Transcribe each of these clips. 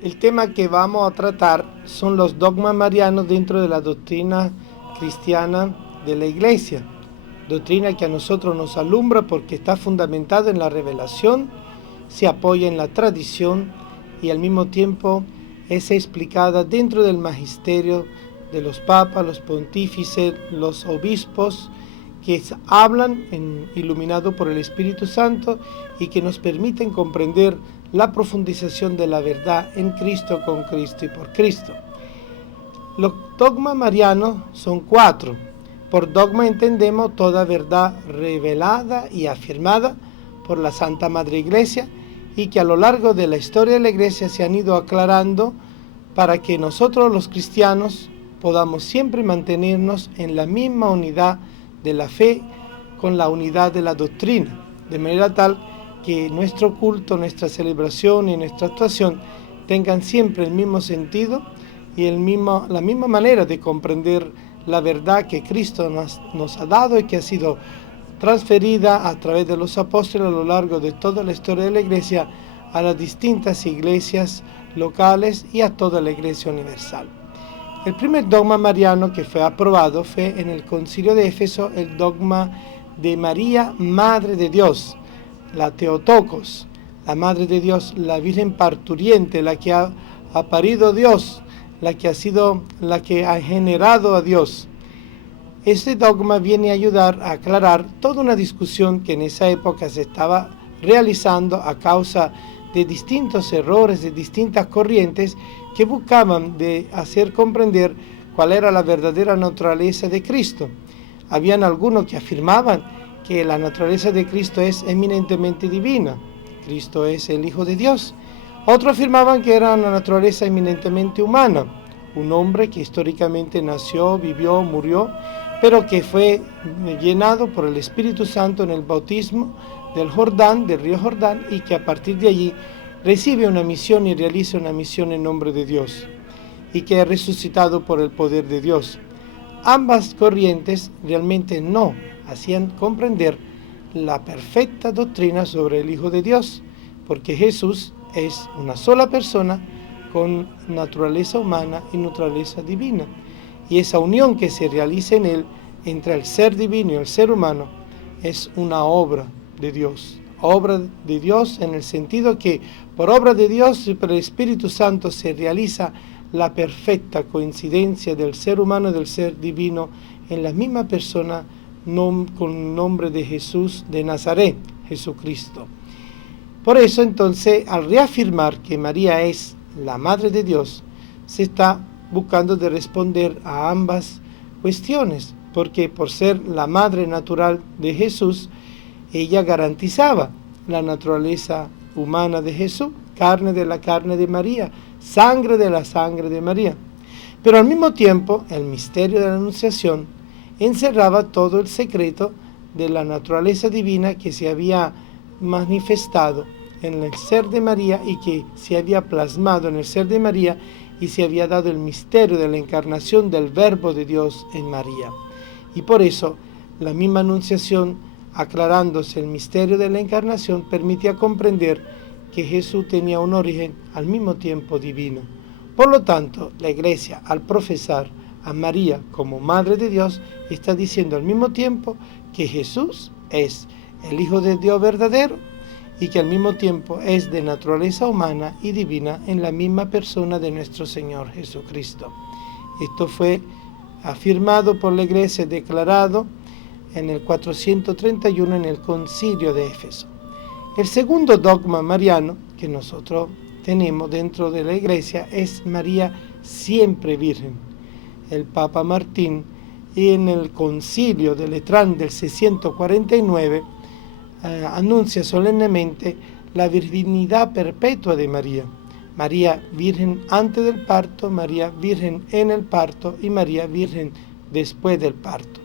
El tema que vamos a tratar son los dogmas marianos dentro de la doctrina cristiana de la Iglesia. Doctrina que a nosotros nos alumbra porque está fundamentada en la revelación, se apoya en la tradición y al mismo tiempo es explicada dentro del magisterio de los papas, los pontífices, los obispos, que hablan iluminados por el Espíritu Santo y que nos permiten comprender la profundización de la verdad en Cristo, con Cristo y por Cristo. Los dogmas marianos son 4. Por dogma entendemos toda verdad revelada y afirmada por la Santa Madre Iglesia y que a lo largo de la historia de la Iglesia se han ido aclarando para que nosotros los cristianos podamos siempre mantenernos en la misma unidad de la fe con la unidad de la doctrina, de manera tal que nuestro culto, nuestra celebración y nuestra actuación tengan siempre el mismo sentido y la misma manera de comprender la verdad que Cristo nos ha dado y que ha sido transferida a través de los apóstoles a lo largo de toda la historia de la Iglesia a las distintas iglesias locales y a toda la Iglesia universal. El primer dogma mariano que fue aprobado fue en el Concilio de Éfeso el dogma de María, Madre de Dios, la Theotokos, la Madre de Dios, la Virgen parturiente, la que ha parido a Dios, la que ha generado a Dios. Este dogma viene a ayudar a aclarar toda una discusión que en esa época se estaba realizando a causa de distintos errores, de distintas corrientes que buscaban de hacer comprender cuál era la verdadera naturaleza de Cristo. Habían algunos que afirmaban que la naturaleza de Cristo es eminentemente divina, Cristo es el Hijo de Dios. Otros afirmaban que era una naturaleza eminentemente humana, un hombre que históricamente nació, vivió, murió, pero que fue llenado por el Espíritu Santo en el bautismo del río Jordán, y que a partir de allí recibe una misión y realiza una misión en nombre de Dios, y que es resucitado por el poder de Dios. Ambas corrientes realmente no hacían comprender la perfecta doctrina sobre el Hijo de Dios, porque Jesús es una sola persona con naturaleza humana y naturaleza divina, y esa unión que se realiza en él entre el ser divino y el ser humano es una obra de Dios en el sentido que por obra de Dios y por el Espíritu Santo se realiza la perfecta coincidencia del ser humano y del ser divino en la misma persona con nombre de Jesús de Nazaret, Jesucristo. Por eso entonces, al reafirmar que María es la Madre de Dios, se está buscando de responder a ambas cuestiones, porque por ser la madre natural de Jesús, ella garantizaba la naturaleza humana de Jesús, carne de la carne de María, sangre de la sangre de María. Pero al mismo tiempo, el misterio de la Anunciación encerraba todo el secreto de la naturaleza divina que se había manifestado en el ser de María y que se había plasmado en el ser de María, y se había dado el misterio de la encarnación del Verbo de Dios en María. Y por eso la misma Anunciación, aclarándose el misterio de la encarnación, permitía comprender que Jesús tenía un origen al mismo tiempo divino. Por lo tanto, la Iglesia, al profesar a María como Madre de Dios, está diciendo al mismo tiempo que Jesús es el Hijo de Dios verdadero y que al mismo tiempo es de naturaleza humana y divina en la misma persona de nuestro Señor Jesucristo. Esto fue afirmado por la Iglesia, declarado en el 431 en el Concilio de Éfeso. El segundo dogma mariano que nosotros tenemos dentro de la Iglesia es María siempre Virgen. El Papa Martín, en el Concilio de Letrán del 649, anuncia solemnemente la virginidad perpetua de María. María virgen antes del parto, María virgen en el parto y María virgen después del parto.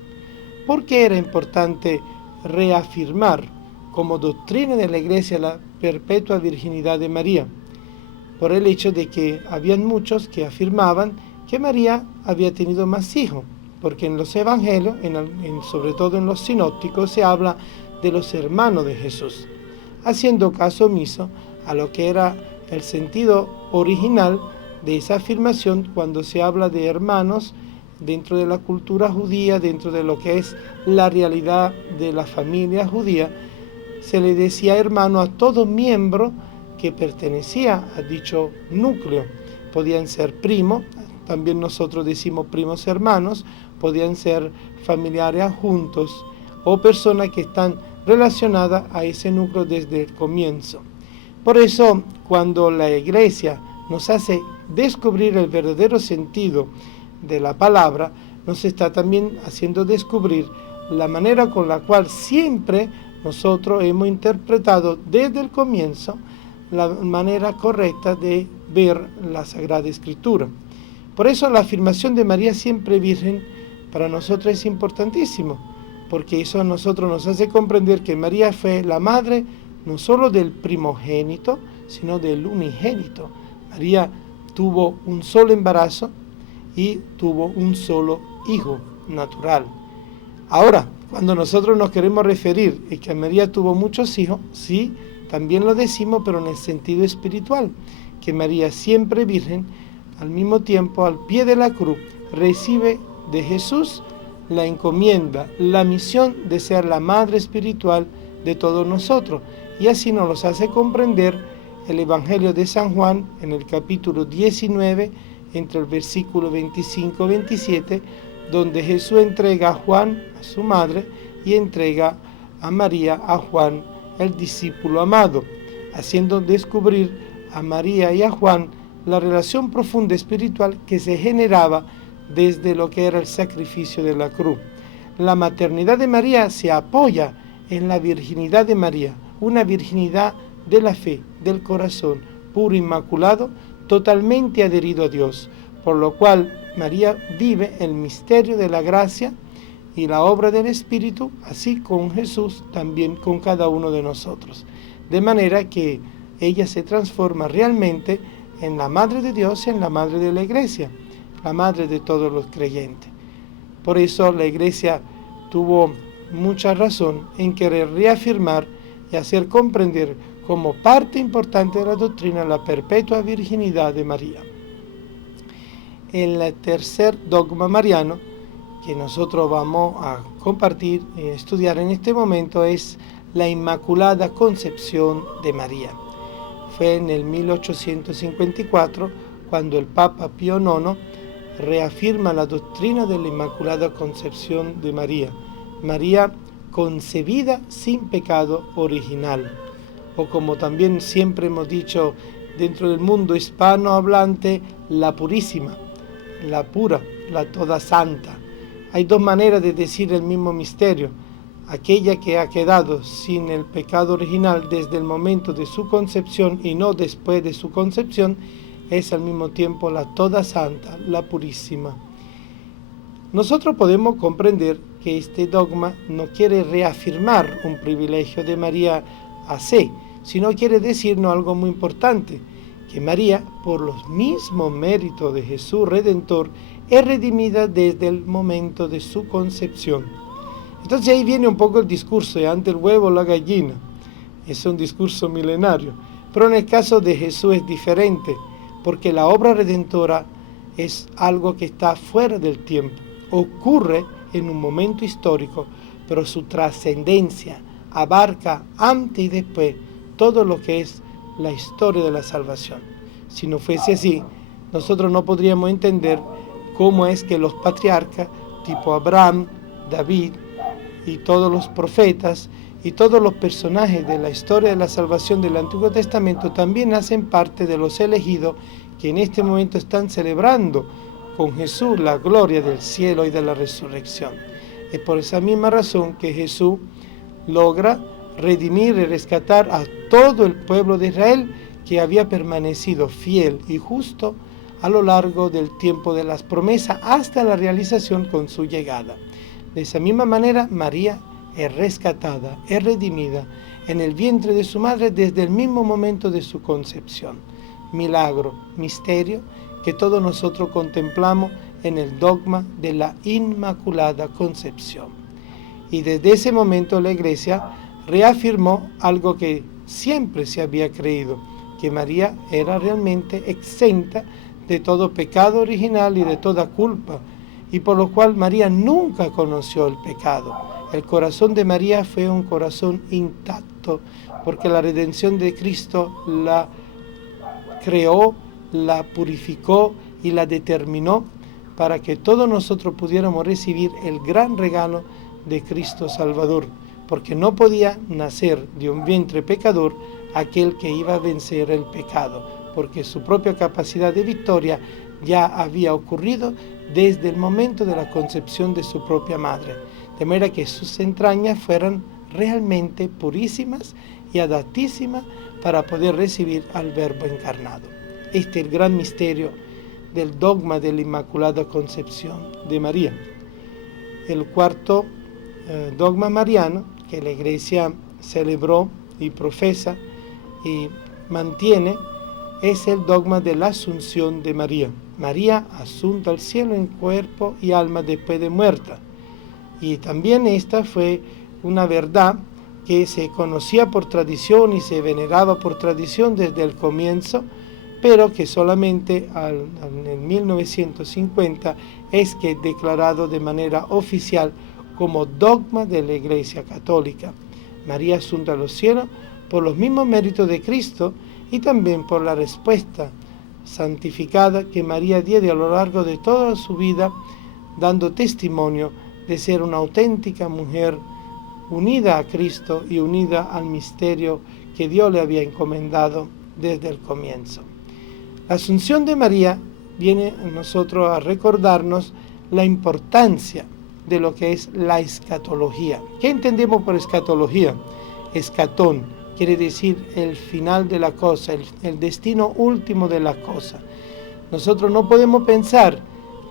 ¿Por qué era importante reafirmar como doctrina de la Iglesia la perpetua virginidad de María? Por el hecho de que habían muchos que afirmaban que María había tenido más hijos, porque en los evangelios, sobre todo en los sinópticos, se habla de los hermanos de Jesús, haciendo caso omiso a lo que era el sentido original de esa afirmación cuando se habla de hermanos dentro de la cultura judía, dentro de lo que es la realidad de la familia judía. Se le decía hermano a todo miembro que pertenecía a dicho núcleo. Podían ser primos, también nosotros decimos primos hermanos, podían ser familiares juntos o personas que están relacionadas a ese núcleo desde el comienzo. Por eso, cuando la Iglesia nos hace descubrir el verdadero sentido de la palabra, nos está también haciendo descubrir la manera con la cual siempre nosotros hemos interpretado desde el comienzo la manera correcta de ver la Sagrada Escritura. Por eso la afirmación de María siempre Virgen para nosotros es importantísimo, porque eso a nosotros nos hace comprender que María fue la madre no solo del primogénito, sino del unigénito. María tuvo un solo embarazo y tuvo un solo hijo natural. Ahora, cuando nosotros nos queremos referir a que María tuvo muchos hijos, sí, también lo decimos, pero en el sentido espiritual, que María siempre Virgen, al mismo tiempo, al pie de la cruz, recibe de Jesús la encomienda, la misión de ser la madre espiritual de todos nosotros. Y así nos los hace comprender el Evangelio de San Juan en el capítulo 19, entre el versículo 25 y 27, donde Jesús entrega a Juan, a su madre, y entrega a María, a Juan, el discípulo amado, haciendo descubrir a María y a Juan la relación profunda espiritual que se generaba desde lo que era el sacrificio de la cruz. La maternidad de María se apoya en la virginidad de María, una virginidad de la fe, del corazón, puro, inmaculado, totalmente adherido a Dios, por lo cual María vive el misterio de la gracia y la obra del Espíritu, así con Jesús, también con cada uno de nosotros. De manera que ella se transforma realmente en la Madre de Dios, en la Madre de la Iglesia, la Madre de todos los creyentes. Por eso la Iglesia tuvo mucha razón en querer reafirmar y hacer comprender como parte importante de la doctrina la perpetua virginidad de María. El tercer dogma mariano que nosotros vamos a compartir y estudiar en este momento es la Inmaculada Concepción de María. Fue en el 1854 cuando el Papa Pío IX reafirma la doctrina de la Inmaculada Concepción de María. María concebida sin pecado original, o como también siempre hemos dicho dentro del mundo hispanohablante, la purísima, la pura, la toda santa. Hay dos maneras de decir el mismo misterio: aquella que ha quedado sin el pecado original desde el momento de su concepción y no después de su concepción, es al mismo tiempo la toda santa, la purísima. Nosotros podemos comprender que este dogma no quiere reafirmar un privilegio de María a sí, sino quiere decirnos algo muy importante, que María, por los mismos méritos de Jesús Redentor, es redimida desde el momento de su concepción. Entonces ahí viene un poco el discurso de antes el huevo o la gallina. Es un discurso milenario, pero en el caso de Jesús es diferente, porque la obra redentora es algo que está fuera del tiempo, ocurre en un momento histórico, pero su trascendencia abarca antes y después todo lo que es la historia de la salvación. Si no fuese así, nosotros no podríamos entender cómo es que los patriarcas, tipo Abraham, David y todos los profetas y todos los personajes de la historia de la salvación del Antiguo Testamento también hacen parte de los elegidos que en este momento están celebrando con Jesús la gloria del cielo y de la resurrección. Es por esa misma razón que Jesús logra redimir y rescatar a todo el pueblo de Israel que había permanecido fiel y justo a lo largo del tiempo de las promesas hasta la realización con su llegada. De esa misma manera, María es rescatada, es redimida en el vientre de su madre desde el mismo momento de su concepción. Milagro, misterio que todos nosotros contemplamos en el dogma de la Inmaculada Concepción. Y desde ese momento la Iglesia reafirmó algo que siempre se había creído, porque María era realmente exenta de todo pecado original y de toda culpa, y por lo cual María nunca conoció el pecado. El corazón de María fue un corazón intacto, porque la redención de Cristo la creó, la purificó y la determinó para que todos nosotros pudiéramos recibir el gran regalo de Cristo Salvador, porque no podía nacer de un vientre pecador aquel que iba a vencer el pecado, porque su propia capacidad de victoria ya había ocurrido desde el momento de la concepción de su propia madre, de manera que sus entrañas fueran realmente purísimas y adaptísimas para poder recibir al Verbo encarnado. Este es el gran misterio del dogma de la Inmaculada Concepción de María. El cuarto dogma mariano que la Iglesia celebró y profesa y mantiene es el dogma de la Asunción de María. María asunta al cielo en cuerpo y alma después de muerta. Y también esta fue una verdad que se conocía por tradición y se veneraba por tradición desde el comienzo, pero que solamente en 1950 es que declarado de manera oficial como dogma de la Iglesia Católica. María asunta a los cielos por los mismos méritos de Cristo y también por la respuesta santificada que María dio a lo largo de toda su vida, dando testimonio de ser una auténtica mujer unida a Cristo y unida al misterio que Dios le había encomendado desde el comienzo. La Asunción de María viene a nosotros a recordarnos la importancia de lo que es la escatología. ¿Qué entendemos por escatología? Escatón quiere decir el final de la cosa, el destino último de la cosa. Nosotros no podemos pensar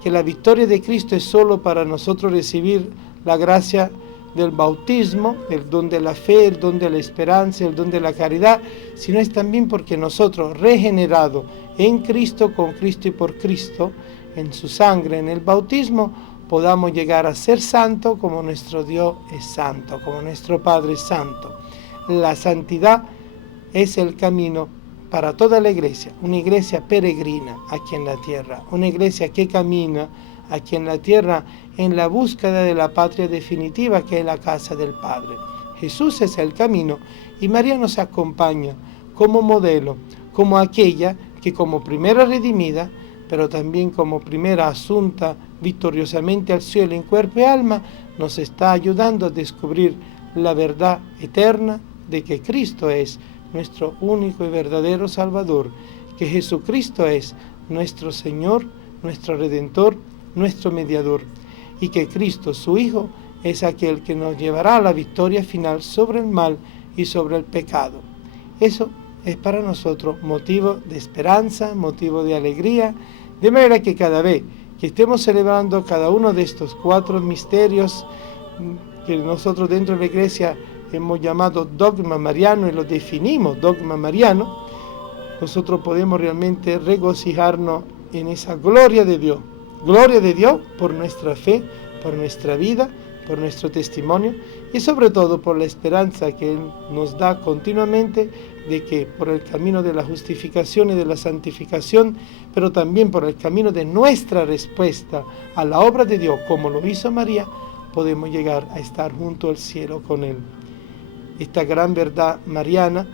que la victoria de Cristo es solo para nosotros recibir la gracia del bautismo, el don de la fe, el don de la esperanza, el don de la caridad, sino es también porque nosotros, regenerados en Cristo, con Cristo y por Cristo, en su sangre, en el bautismo, podamos llegar a ser santos como nuestro Dios es santo, como nuestro Padre es santo. La santidad es el camino para toda la iglesia, una iglesia peregrina aquí en la tierra, una iglesia que camina aquí en la tierra en la búsqueda de la patria definitiva que es la casa del Padre. Jesús es el camino y María nos acompaña como modelo, como aquella que como primera redimida, pero también como primera asunta victoriosamente al cielo en cuerpo y alma, nos está ayudando a descubrir la verdad eterna de que Cristo es nuestro único y verdadero Salvador, que Jesucristo es nuestro Señor, nuestro Redentor, nuestro Mediador, y que Cristo, su Hijo, es aquel que nos llevará a la victoria final sobre el mal y sobre el pecado. Eso es para nosotros motivo de esperanza, motivo de alegría, de manera que cada vez que estemos celebrando cada uno de estos 4 misterios que nosotros dentro de la Iglesia hemos llamado dogma mariano y lo definimos dogma mariano, nosotros podemos realmente regocijarnos en esa gloria de Dios. Gloria de Dios por nuestra fe, por nuestra vida, por nuestro testimonio y sobre todo por la esperanza que Él nos da continuamente de que por el camino de la justificación y de la santificación, pero también por el camino de nuestra respuesta a la obra de Dios, como lo hizo María, podemos llegar a estar junto al cielo con Él. Esta gran verdad mariana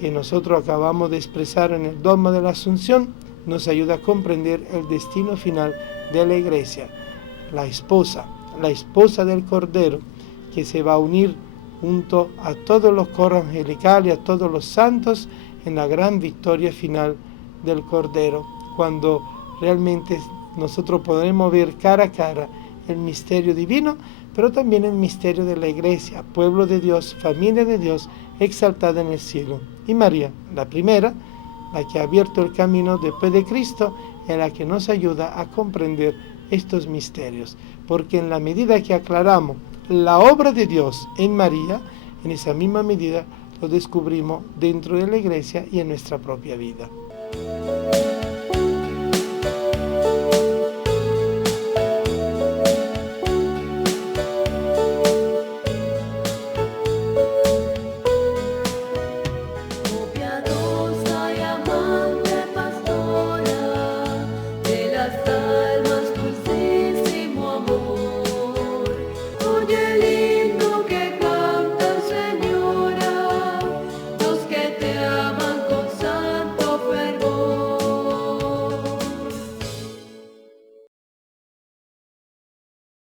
que nosotros acabamos de expresar en el dogma de la Asunción nos ayuda a comprender el destino final de la Iglesia, la esposa del Cordero, que se va a unir junto a todos los coros angelicales, a todos los santos, en la gran victoria final del Cordero, cuando realmente nosotros podremos ver cara a cara el misterio divino, pero también el misterio de la Iglesia, pueblo de Dios, familia de Dios, exaltada en el cielo. Y María, la primera, la que ha abierto el camino después de Cristo, es la que nos ayuda a comprender estos misterios, porque en la medida que aclaramos la obra de Dios en María, en esa misma medida lo descubrimos dentro de la Iglesia y en nuestra propia vida.